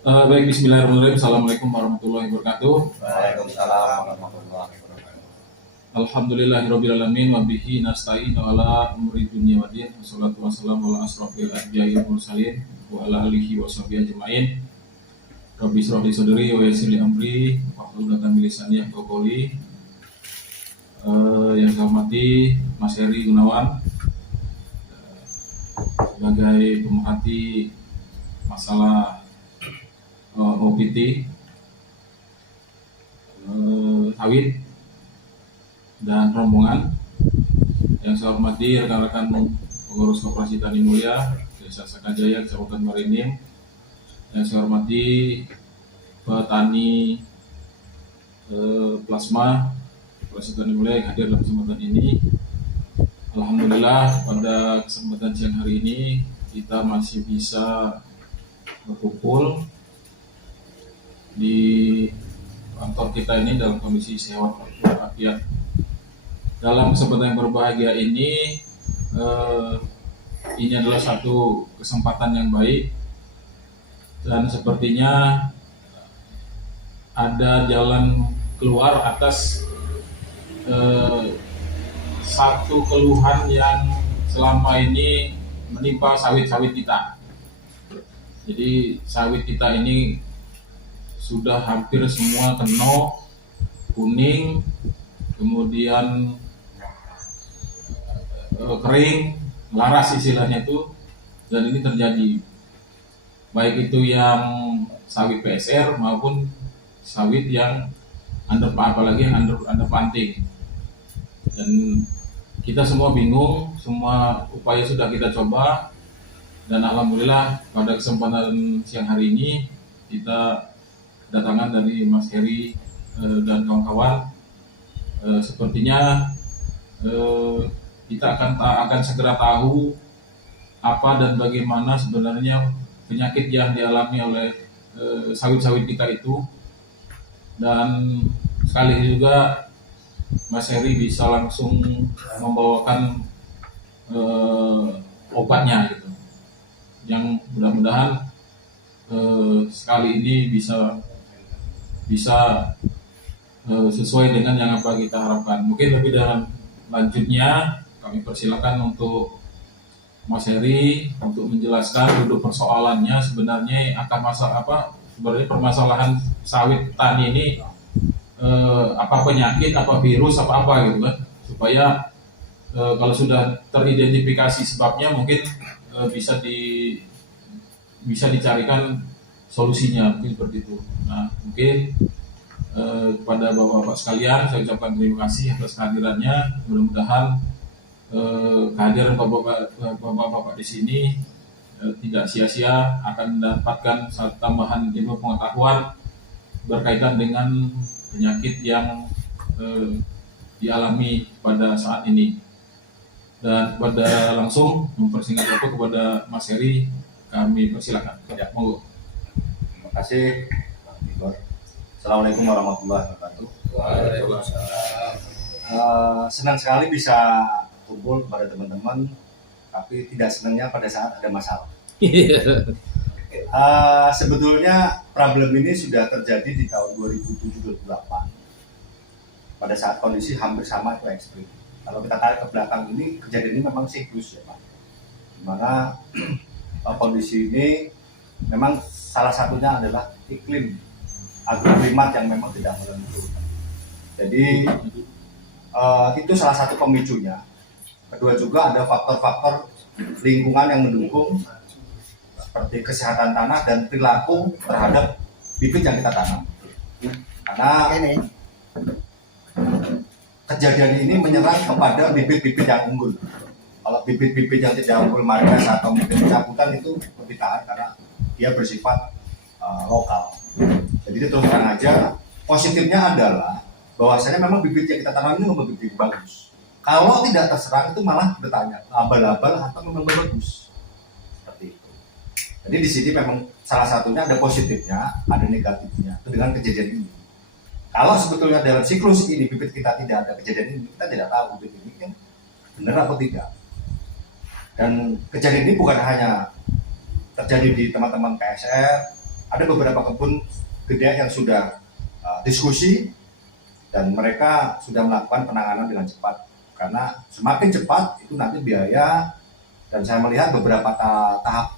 Baik, Bismillahirrahmanirrahim. Assalamualaikum warahmatullahi wabarakatuh. Waalaikumsalam warahmatullahi wabarakatuh. Alhamdulillahirrabbilalamin. Wabihi nasta'in ala umuri dunia wa din. Wassalatu wassalamu ala asrafil anbiya'i wal mursalin wa ala alihi wa sahbihi ajma'in. Rabbi shrah li sadri wa yassir li amri wahlul 'uqdatam min lisani yafqahu qawli. Yang saya hormati Mas Heri Gunawan sebagai pemerhati masalah OPT sawit dan rombongan. Yang saya hormati rekan-rekan pengurus Koperasi Tani Mulia Desa Sakajaya, Kecamatan Marinim. Yang saya hormati petani plasma Koperasi Tani Mulia yang hadir dalam kesempatan ini. Alhamdulillah pada kesempatan siang hari ini kita masih bisa berkumpul di kantor kita ini dalam kondisi sehat walafiat. Dalam kesempatan yang berbahagia ini adalah satu kesempatan yang baik dan sepertinya ada jalan keluar atas satu keluhan yang selama ini menimpa sawit-sawit kita. Jadi sawit kita ini sudah hampir semua keno, kuning, kemudian kering, laras istilahnya itu, dan ini terjadi baik itu yang sawit PSR maupun sawit yang apalagi yang under planting. Dan kita semua bingung, semua upaya sudah kita coba, dan alhamdulillah pada kesempatan siang hari ini kita kedatangan dari Mas Heri dan kawan-kawan. Sepertinya kita akan segera tahu apa dan bagaimana sebenarnya penyakit yang dialami oleh sawit-sawit kita itu, dan sekali juga Mas Heri bisa langsung membawakan obatnya gitu, yang mudah-mudahan sekali ini bisa sesuai dengan yang apa kita harapkan. Mungkin lebih dalam lanjutnya kami persilakan untuk Mas Heri untuk menjelaskan duduk persoalannya sebenarnya akar masalah apa, sebenarnya permasalahan sawit tani ini apa penyakit, apa virus, apa gitu kan, supaya kalau sudah teridentifikasi sebabnya mungkin bisa dicarikan solusinya, mungkin seperti itu. Nah, mungkin kepada bapak-bapak sekalian saya ucapkan terima kasih atas kehadirannya. Mudah-mudahan kehadiran bapak-bapak di sini tidak sia-sia, akan mendapatkan tambahan ilmu pengetahuan berkaitan dengan penyakit yang dialami pada saat ini. Dan pada langsung mempersingkat waktu kepada Mas Heri, kami persilakan. Ya, monggo. Terima kasih, Pak Tigor. Assalamualaikum warahmatullahi wabarakatuh. Senang sekali bisa kumpul kepada teman-teman, tapi tidak senangnya pada saat ada masalah. Sebetulnya problem ini sudah terjadi di tahun 2007-2008 pada saat kondisi hampir sama itu ekstrim. Kalau kita tarik ke belakang ini, kejadian ini memang siklus ya Pak, dimana kondisi ini memang salah satunya adalah iklim agroklimat yang memang tidak menentu. Jadi itu salah satu pemicunya. Kedua juga ada faktor-faktor lingkungan yang mendukung seperti kesehatan tanah dan perilaku terhadap bibit yang kita tanam. Karena kejadian ini menyerang kepada bibit-bibit yang unggul. Kalau bibit-bibit yang tidak unggul margas atau bibit pencabutan itu lebih tahan karena dia bersifat lokal. Jadi itu terus terang aja, positifnya adalah bahwasanya memang bibit yang kita tanam ini memang bibit bagus. Kalau tidak terserang itu malah bertanya abal-abal atau memang bagus. Seperti itu. Jadi di sini memang salah satunya ada positifnya, ada negatifnya dengan kejadian ini. Kalau sebetulnya dalam siklus ini bibit kita tidak ada kejadian ini, kita tidak tahu bibit ini kan benar atau tidak. Dan kejadian ini bukan hanya terjadi di teman-teman PSR, ada beberapa kebun gede yang sudah diskusi dan mereka sudah melakukan penanganan dengan cepat. Karena semakin cepat itu nanti biaya, dan saya melihat beberapa tahap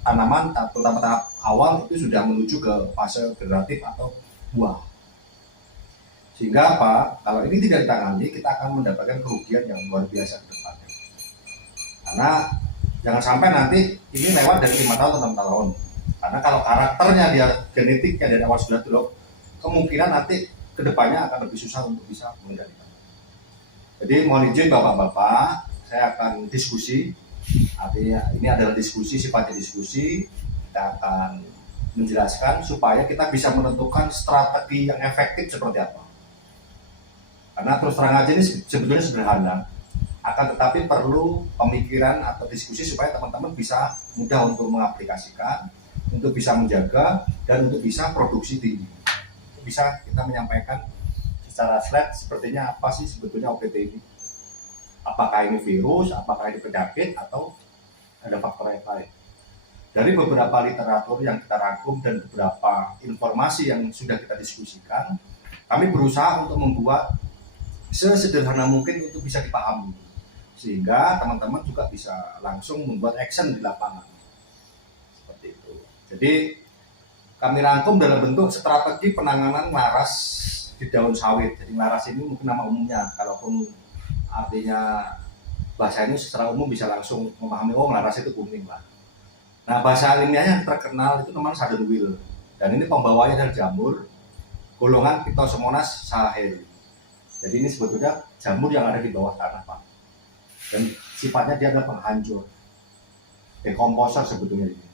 tanaman, terutama tahap awal itu sudah menuju ke fase generatif atau buah. Sehingga apa? Kalau ini tidak ditangani, kita akan mendapatkan kerugian yang luar biasa ke depannya. Karena jangan sampai nanti ini lewat dari 5 tahun atau 6 tahun. Karena kalau karakternya dia, genetiknya dari awal sudah drop, kemungkinan nanti kedepannya akan lebih susah untuk bisa mengendalikan. Jadi mohon izin Bapak-Bapak, saya akan diskusi. Artinya ini adalah diskusi, sifatnya diskusi. Kita akan menjelaskan supaya kita bisa menentukan strategi yang efektif seperti apa. Karena terus terang aja ini sebetulnya sederhana, akan tetapi perlu pemikiran atau diskusi supaya teman-teman bisa mudah untuk mengaplikasikan, untuk bisa menjaga, dan untuk bisa produksi tinggi. Bisa kita menyampaikan secara slide sepertinya apa sih sebetulnya OPT ini. Apakah ini virus, apakah ini penyakit, atau ada faktor yang lain. Dari beberapa literatur yang kita rangkum dan beberapa informasi yang sudah kita diskusikan, kami berusaha untuk membuat sesederhana mungkin untuk bisa dipahami. Sehingga teman-teman juga bisa langsung membuat action di lapangan. Seperti itu. Jadi kami rangkum dalam bentuk strategi penanganan laras di daun sawit. Jadi laras ini mungkin nama umumnya, kalaupun artinya bahasa ini secara umum bisa langsung memahami, oh laras itu kuning lah. Nah bahasa ilmiahnya yang terkenal itu namanya Suddenwill, dan ini pembawanya adalah jamur golongan Phytosomonas saheli. Jadi ini sebetulnya jamur yang ada di bawah tanah Pak, dan sifatnya dia adalah penghancur, dekomposer sebetulnya ini.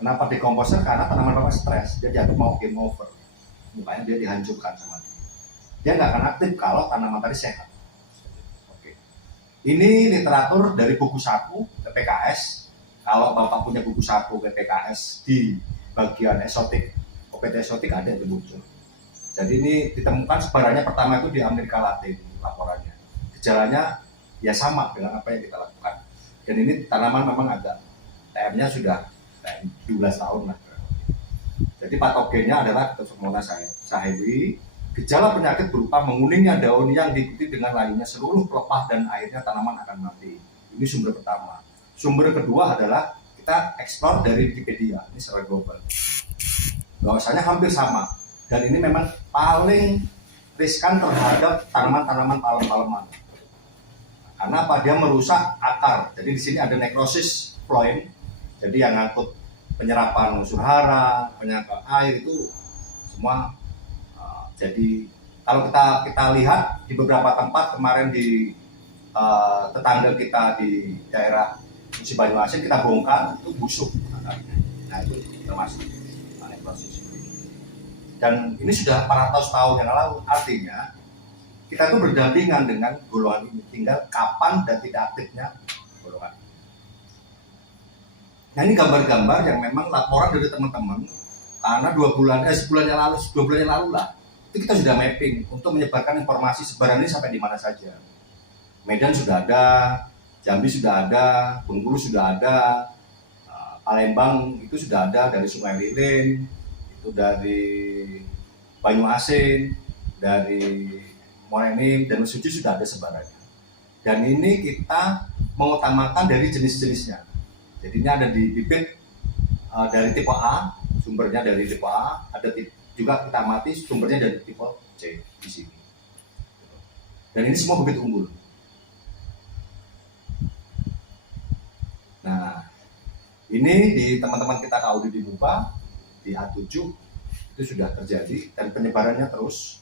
Kenapa dekomposer? Karena tanaman Bapak stres, dia jadi mau game over, makanya dia dihancurkan sama dia. Dia nggak akan aktif kalau tanaman tadi sehat. Oke. Ini literatur dari buku saku PPKS. Kalau Bapak punya buku saku PPKS di bagian esotik, OPT esotik ada yang muncul. Jadi ini ditemukan sebarannya pertama itu di Amerika Latin laporannya. Gejalanya ya sama dengan apa yang kita lakukan. Dan ini tanaman memang agak TM-nya sudah 12 tahun lah. Jadi patogennya adalah Phytosomonas saheli. Gejala penyakit berupa menguningnya daun yang diikuti dengan layunya seluruh pelepah dan akhirnya tanaman akan mati. Ini sumber pertama. Sumber kedua adalah kita eksplor dari Wikipedia, ini secara global. Bahwasanya hampir sama, dan ini memang paling riskan terhadap tanaman-tanaman palem-paleman. Karena apa? Dia merusak akar. Jadi di sini ada necrosis phloem, jadi yang ngangkut penyerapan unsur hara, penyerapan air itu semua. Jadi kalau kita lihat di beberapa tempat kemarin di tetangga kita di daerah Musi Banyuasin kita bongkar itu busuk. Nah itu termasuk proses. Dan ini sudah 400 tahun yang lalu, artinya kita itu berdampingan dengan golongan ini, tinggal kapan dan tidak aktifnya golongan. Nah ini gambar-gambar yang memang laporan dari teman-teman karena 2 bulan yang lalu lah. Itu kita sudah mapping untuk menyebarkan informasi sebaran ini sampai di mana saja. Medan sudah ada, Jambi sudah ada, Bengkulu sudah ada, Palembang itu sudah ada dari Sungai Lilin, itu dari Banyuasin, dari Morenin dan Mesuji sudah ada sebarannya. Dan ini kita mengutamakan dari jenis-jenisnya. Jadinya ada di bibit dari tipe A, sumbernya dari tipe A, ada juga kita amati sumbernya dari tipe C di sini. Dan ini semua bibit unggul. Nah, ini di teman-teman kita KUD di Bupa, di A7 itu sudah terjadi dan penyebarannya terus.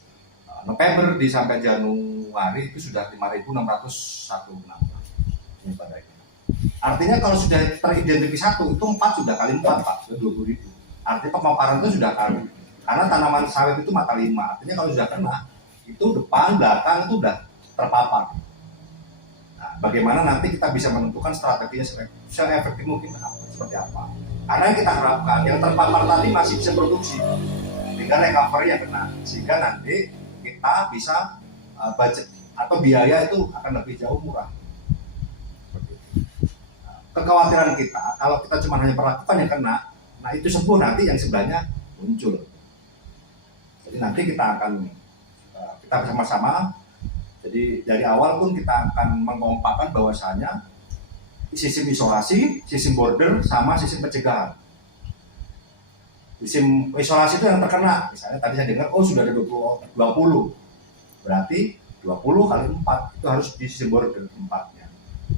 November sampai Januari itu sudah 5.601 penyebarannya. Artinya kalau sudah teridentifikasi itu 4 sudah kali 4 Pak, sudah 20.000. Artinya pemaparan itu sudah kali. Karena tanaman sawit itu mata 5, artinya kalau sudah kena itu depan belakang itu sudah terpapar. Nah, bagaimana nanti kita bisa menentukan strateginya se-efektif mungkin seperti apa? Karena yang kita harapkan yang terpapar tadi masih bisa produksi, tinggal recovery yang kena, sehingga nanti kita bisa budget atau biaya itu akan lebih jauh murah. Kekhawatiran kita kalau kita cuma hanya perlakukan yang kena, Nah itu sembuh, nanti yang sebelahnya muncul. Jadi nanti kita akan kita bersama-sama. Jadi dari awal pun kita akan mengompakkan bahwasanya sistem isolasi, sistem border, sama sistem pencegahan. Sistem isolasi itu yang terkena, misalnya tadi saya dengar, oh sudah ada 20, berarti 20 kali 4 itu harus di sistem border 4-nya.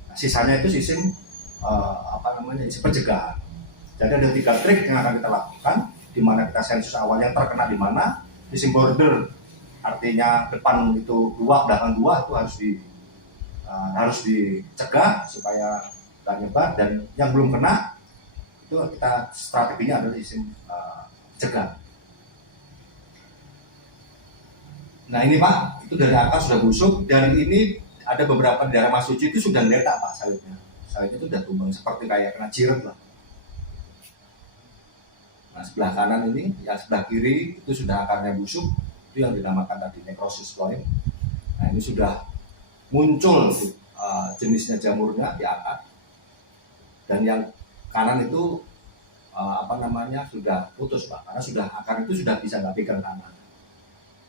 Nah, sisanya itu sistem sistem pencegahan. Jadi ada 3 trik yang akan kita lakukan, di mana kita sensus awal yang terkena di mana, sistem border artinya depan itu 2, belakang 2 itu harus dicegah supaya tidak nyebar, dan yang belum kena itu kita strateginya adalah sistem cegah. Nah ini Pak, itu dari akar sudah busuk, dan ini ada beberapa daerah Mas Suci itu sudah letak Pak sawitnya. Sawitnya itu sudah tumbang seperti kayak kena jiret lah. Nah sebelah kanan ini, yang sebelah kiri itu sudah akarnya busuk, itu yang dinamakan tadi necrosis point. Nah ini sudah muncul jenisnya jamurnya di akar, dan yang kanan itu sudah putus Pak, karena sudah akar itu sudah bisa nggak pegang tanah,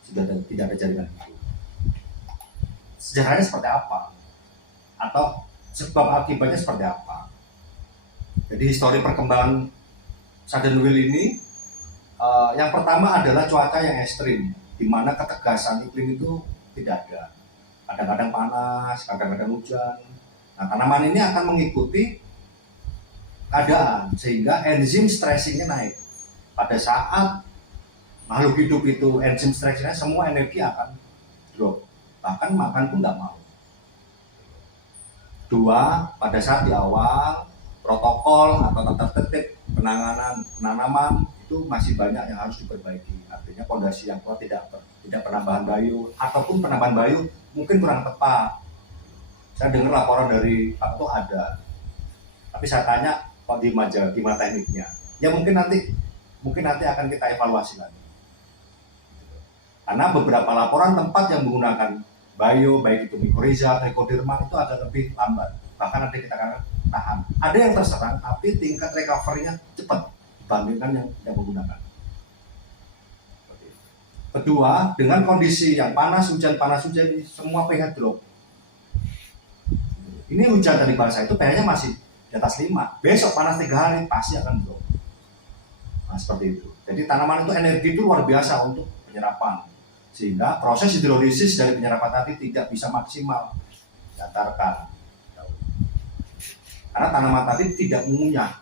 sudah tidak ada jaringan itu. Sejarahnya seperti apa, atau sebab akibatnya seperti apa? Jadi histori perkembangan sudden will ini, yang pertama adalah cuaca yang ekstrim, di mana ketegasan iklim itu tidak ada. Kadang-kadang panas, kadang-kadang hujan. Nah, tanaman ini akan mengikuti keadaan, sehingga enzim stressingnya naik. Pada saat makhluk hidup itu enzim stressingnya, semua energi akan drop. Bahkan makan pun tidak mau. 2, pada saat di awal protokol atau tata tertib penanganan penanaman itu masih banyak yang harus diperbaiki. Artinya fondasi yang kuat, tidak penambahan bayu, ataupun penambahan bayu mungkin kurang tepat. Saya dengar laporan dari Pak itu ada, tapi saya tanya Pak gimana tekniknya. Ya mungkin nanti akan kita evaluasi lagi. Karena beberapa laporan tempat yang menggunakan bayu, baik itu mycorrhiza, trichoderma, itu agak lebih lambat. Bahkan ada kita akan tahan. Ada yang terserang, tapi tingkat recovery-nya cepat dibandingkan yang tidak menggunakan. Kedua, dengan kondisi yang panas hujan, semua pH drop. Ini hujan dari bahasa itu pH-nya masih di atas 5. Besok panas 3 hari pasti akan drop. Nah, seperti itu. Jadi tanaman itu energi itu luar biasa untuk penyerapan. Sehingga proses hidrolisis dari penyerapan tadi tidak bisa maksimal. Datarkan. Karena tanaman tadi tidak mengunyah.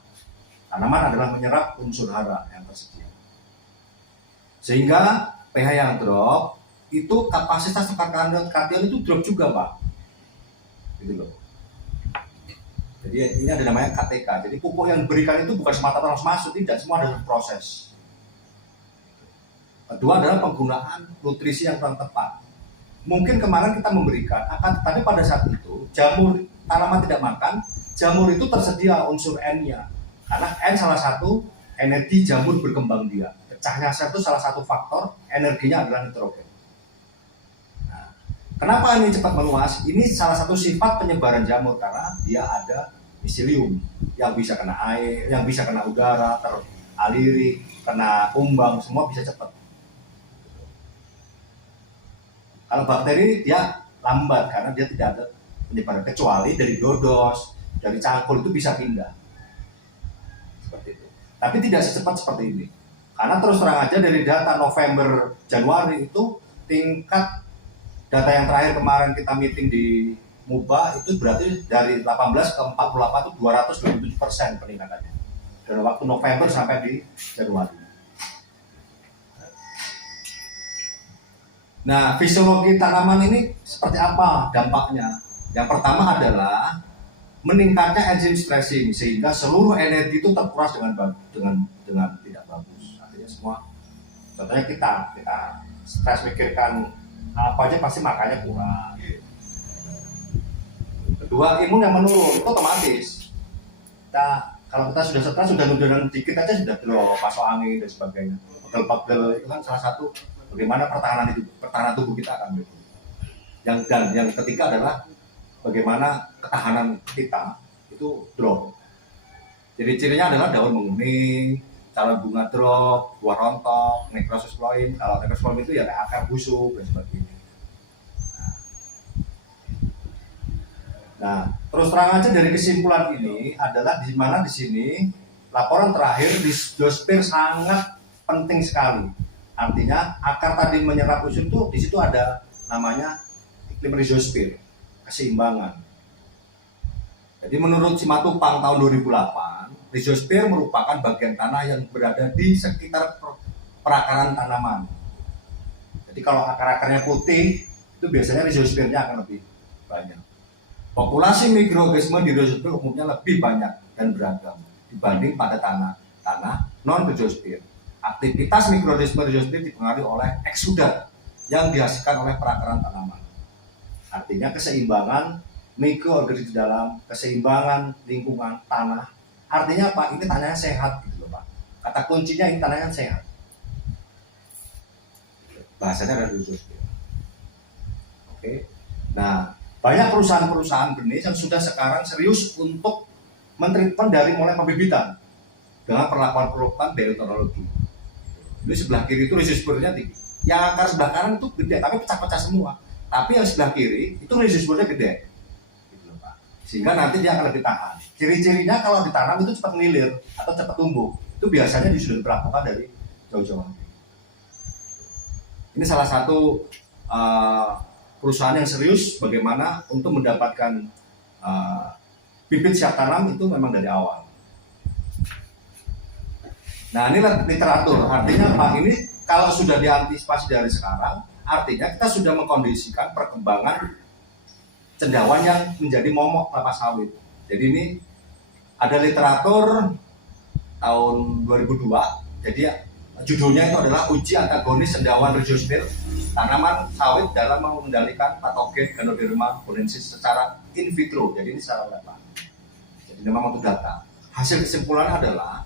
Tanaman adalah menyerap unsur hara yang tersedia. Sehingga pH yang drop, itu kapasitas tukar kation itu drop juga Pak. Gitu loh. Jadi ini ada namanya KTK. Jadi pupuk yang diberikan itu bukan semata-mata langsung masuk, tidak, semua ada proses. Kedua adalah penggunaan nutrisi yang kurang tepat. Mungkin kemarin kita memberikan, tapi pada saat itu jamur tanaman tidak makan, jamur itu tersedia unsur N-nya. Karena N salah satu energi jamur berkembang dia. Pecahnya sel itu salah satu faktor, energinya adalah nitrogen. Nah, kenapa ini cepat meluas? Ini salah satu sifat penyebaran jamur, karena dia ada miselium yang bisa kena air, yang bisa kena udara, teraliri, kena kumbang, semua bisa cepat. Kalau bakteri dia lambat karena dia tidak ada penyebaran, kecuali dari dodos, dari cangkul itu bisa pindah. Seperti itu. Tapi tidak secepat seperti ini. Karena terus terang aja dari data November Januari itu tingkat data yang terakhir kemarin kita meeting di MUBA itu berarti dari 18 ke 48 itu 227% peningkatannya. Dari waktu November sampai di Januari. Nah, fisiologi tanaman ini seperti apa dampaknya? Yang pertama adalah meningkatnya enzim stressing, sehingga seluruh energi itu terkuras dengan tidak bagus. Artinya semua, contohnya kita stres mikirkan apa aja pasti makannya kurang. Kedua, imun yang menurun, itu otomatis. Kalau kita sudah stres, sudah nuduhan dikit aja sudah drop, masuk angin dan sebagainya. Pegel-pegel itu kan salah satu bagaimana pertahanan tubuh kita akan begitu. Yang ketiga adalah bagaimana ketahanan kita itu drop. Jadi cirinya adalah daun menguning, calon bunga drop, buah rontok, necrosploin. Kalau necrosploin itu ya kayak akar busuk dan sebagainya. Nah, terus terang aja dari kesimpulan ini adalah di mana di sini laporan terakhir Rhizosphere sangat penting sekali. Artinya akar tadi menyerap unsur itu di situ ada namanya iklim Rhizosphere, keseimbangan. Jadi menurut Simatupang tahun 2008, Rhizosphere merupakan bagian tanah yang berada di sekitar perakaran tanaman. Jadi kalau akar-akarnya putih, itu biasanya Rhizosphere-nya akan lebih banyak. Populasi mikroorganisme di Rhizosphere umumnya lebih banyak dan beragam dibanding pada tanah non-Rhizosphere. Aktivitas mikroorganisme Rhizosphere dipengaruhi oleh eksudat yang dihasilkan oleh perakaran tanaman. Artinya keseimbangan mikroorganisme di dalam, keseimbangan lingkungan tanah. Artinya apa? Ini tanahnya sehat gitu loh Pak. Kata kuncinya ini tanahnya sehat. Bahasanya ada Rhizosphere. Oke. Nah, banyak perusahaan-perusahaan benih yang sudah sekarang serius untuk mentreatment dari mulai pembibitan dengan perlakuan bioteknologi. Ini sebelah kiri itu Rhizosphere-nya tinggi. Yang akar sebelah kanan itu gede, tapi pecah-pecah semua. Tapi yang sebelah kiri itu Rhizosphere-nya gede. Gitu, Pak. Sehingga nanti dia akan lebih tahan. Ciri-cirinya kalau ditanam itu cepat ngilir atau cepat tumbuh. Itu biasanya sudah diperlakukan dari jauh-jauh. Ini salah satu perusahaan yang serius bagaimana untuk mendapatkan bibit siap tanam itu memang dari awal. Nah ini literatur, artinya Pak ini kalau sudah diantisipasi dari sekarang, artinya kita sudah mengkondisikan perkembangan cendawan yang menjadi momok kelapa sawit. Jadi ini ada literatur tahun 2002, jadi judulnya itu adalah uji antagonis cendawan Rhizosphere tanaman sawit dalam mengendalikan patogen Ganoderma boenensis secara in vitro. Jadi ini secara lab. Jadi memang untuk data. Hasil kesimpulan adalah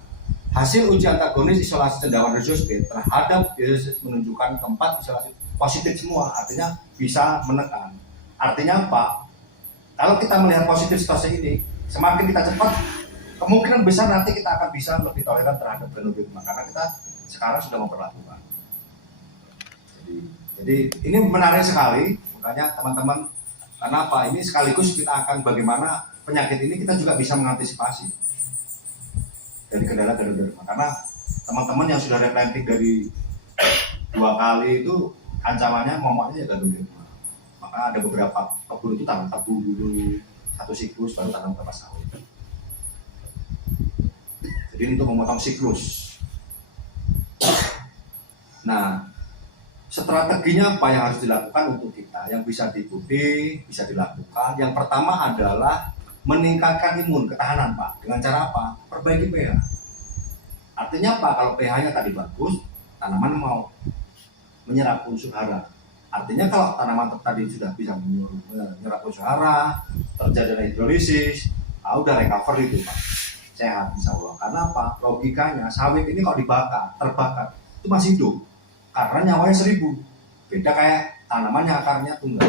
hasil uji antagonis isolasi cendawan Rhizosphere terhadap biosis menunjukkan keempat isolasi positif semua. Artinya bisa menekan. Artinya apa? Kalau kita melihat positif situasi ini, semakin kita cepat, kemungkinan besar nanti kita akan bisa lebih toleran terhadap Ganoderma karena kita sekarang sudah memperlakukan. Jadi ini menarik sekali, makanya teman-teman, karena apa? Ini sekaligus kita akan bagaimana penyakit ini kita juga bisa mengantisipasi dari kendala Ganoderma. Karena teman-teman yang sudah replanting dari 2 kali itu ancamannya momoknya ya Ganoderma. Maka ada beberapa kebun itu tanam tebu dulu, 1 siklus baru tanam kelapa sawit. Jadi untuk memotong siklus. Nah, strateginya apa yang harus dilakukan untuk kita yang bisa diikuti, bisa dilakukan. Yang pertama adalah meningkatkan imun, ketahanan Pak. Dengan cara apa? Perbaiki pH. Artinya apa? Kalau pH-nya tadi bagus, tanaman mau menyerap unsur hara. Artinya kalau tanaman tadi sudah bisa menyerap unsur hara, terjadi hidrolisis, udah recover itu Pak. Sehat insya Allah. Karena apa? Logikanya sawit ini kalau dibakar, terbakar, itu masih hidup. Karena nyawanya 1000. Beda kayak tanaman yang akarnya tunggal.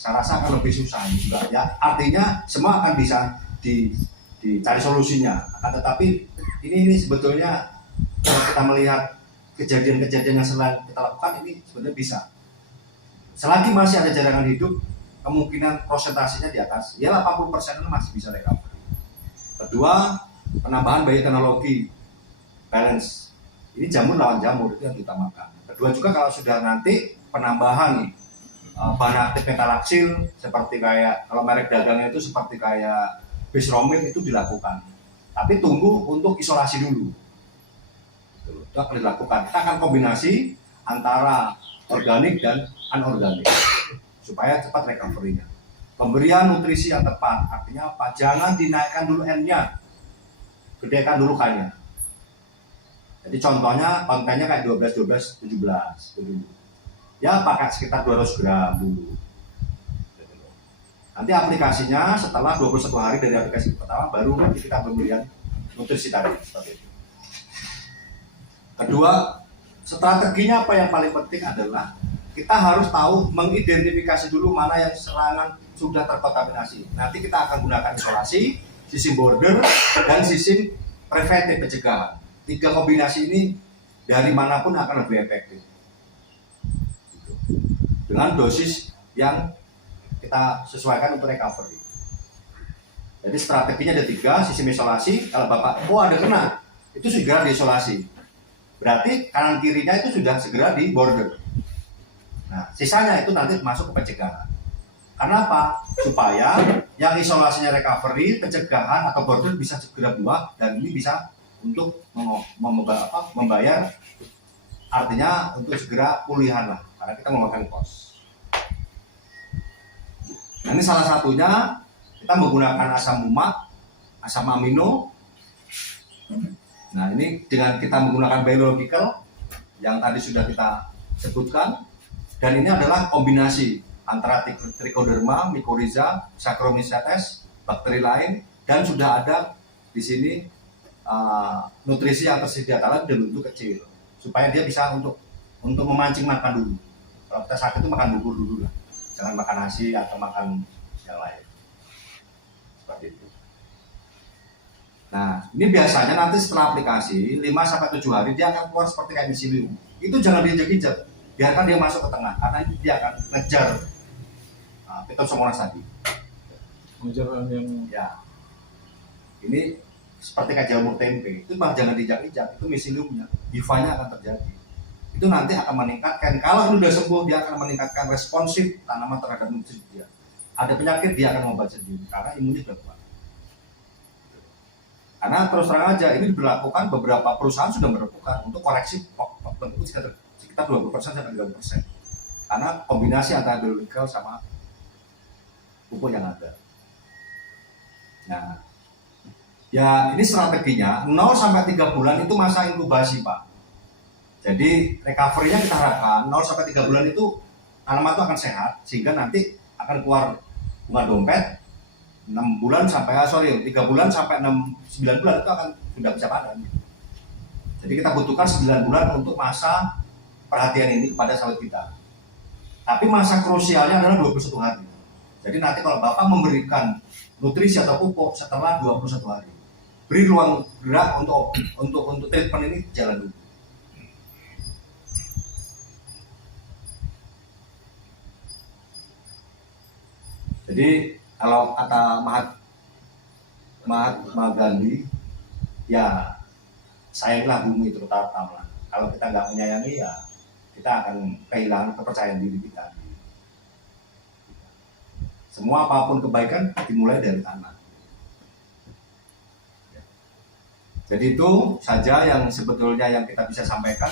Saya rasa akan lebih susah juga ya. Artinya semua akan bisa dicari solusinya. Akan tetapi ini sebetulnya kalau kita melihat kejadian-kejadian yang selain kita lakukan ini sebenarnya bisa. Selagi masih ada jaringan hidup, kemungkinan prosentasenya di atas ya 80% masih bisa recovery. Kedua, penambahan bioteknologi balance. Ini jamur lawan jamur itu yang diutamakan. Kedua juga kalau sudah nanti penambahan bahan aktif metalaksil seperti kayak kalau merek dagangnya itu seperti kayak bisromil itu dilakukan. Tapi tunggu untuk isolasi dulu. Itu akan dilakukan. Kita akan kombinasi antara organik dan anorganik supaya cepat recovery-nya. Pemberian nutrisi yang tepat artinya apa? Jangan dinaikkan dulu N-nya, gedekan dulu K-nya. Jadi contohnya kontennya kayak 12, 17 dulu. Ya pakai sekitar 200 gram dulu. Nanti aplikasinya setelah 21 hari dari aplikasi pertama baru nanti kita pemberian nutrisi tadi seperti itu. Kedua, strateginya apa yang paling penting adalah kita harus tahu mengidentifikasi dulu mana yang serangan sudah terkontaminasi. Nanti kita akan gunakan isolasi, sistem border dan sistem preventif pencegahan. tiga kombinasi ini dari manapun akan lebih efektif. Dengan dosis yang kita sesuaikan untuk recovery. Jadi strateginya ada tiga, sistem isolasi. Kalau Bapak, ada kena, itu segera diisolasi. Berarti kanan kirinya itu sudah segera di border. Nah, sisanya itu nanti masuk ke pencegahan. Karena apa? Supaya yang isolasinya recovery, pencegahan atau border bisa segera buah dan ini bisa untuk membayar, artinya untuk segera pulihan lah, karena kita memakan kos. Nah, ini salah satunya kita menggunakan asam umat, asam amino. Nah, ini dengan kita menggunakan biological yang tadi sudah kita sebutkan, dan ini adalah kombinasi antara trichoderma, mycorrhiza, Saccharomyces, bakteri lain, dan sudah ada di sini nutrisi yang tersedia dalam bentuk kecil, supaya dia bisa untuk memancing makan dulu. Kalau kita sakit itu makan bubur dulu lah, jangan makan nasi atau makan yang lain. Seperti itu. Nah, ini biasanya nanti setelah aplikasi 5-7 hari dia akan keluar seperti kayak miselium. Itu jangan diinjak-injak, biarkan dia masuk ke tengah, karena ini dia akan ngejar Phytosomonas tadi. Ngejar yang Ya, ini seperti kayak jamur tempe, itu mah jangan diinjak-injak, itu miseliumnya, hifanya akan terjadi. Itu nanti akan meningkatkan, kalau sudah sembuh dia akan meningkatkan responsif tanaman terhadap nutrisi dia. Ada penyakit dia akan membaca sendiri karena imunnya sudah kuat. Karena terus terang aja ini diberlakukan, beberapa perusahaan sudah berlakukan untuk koreksi tentu sekitar 20% sampai 30%. Karena kombinasi antara biological sama pupuk yang ada. Nah, ya ini strateginya 0-3 bulan itu masa inkubasi, Pak. Jadi recovery-nya kita harapkan 0-3 bulan itu tanaman itu akan sehat sehingga nanti akan keluar bunga dompet 3 bulan sampai 9 bulan itu akan sudah bisa panen. Jadi kita butuhkan 9 bulan untuk masa perhatian ini kepada sawit kita. Tapi masa krusialnya adalah 21 hari. Jadi nanti kalau Bapak memberikan nutrisi atau pupuk setelah 21 hari, beri ruang gerak untuk treatment ini jalan dulu. Jadi kalau kata Mahatma Gandhi, ya sayanglah bumi terutama. Kalau kita nggak menyayangi, ya kita akan kehilangan kepercayaan diri kita. Semua apapun kebaikan dimulai dari tanah. Jadi itu saja yang sebetulnya yang kita bisa sampaikan.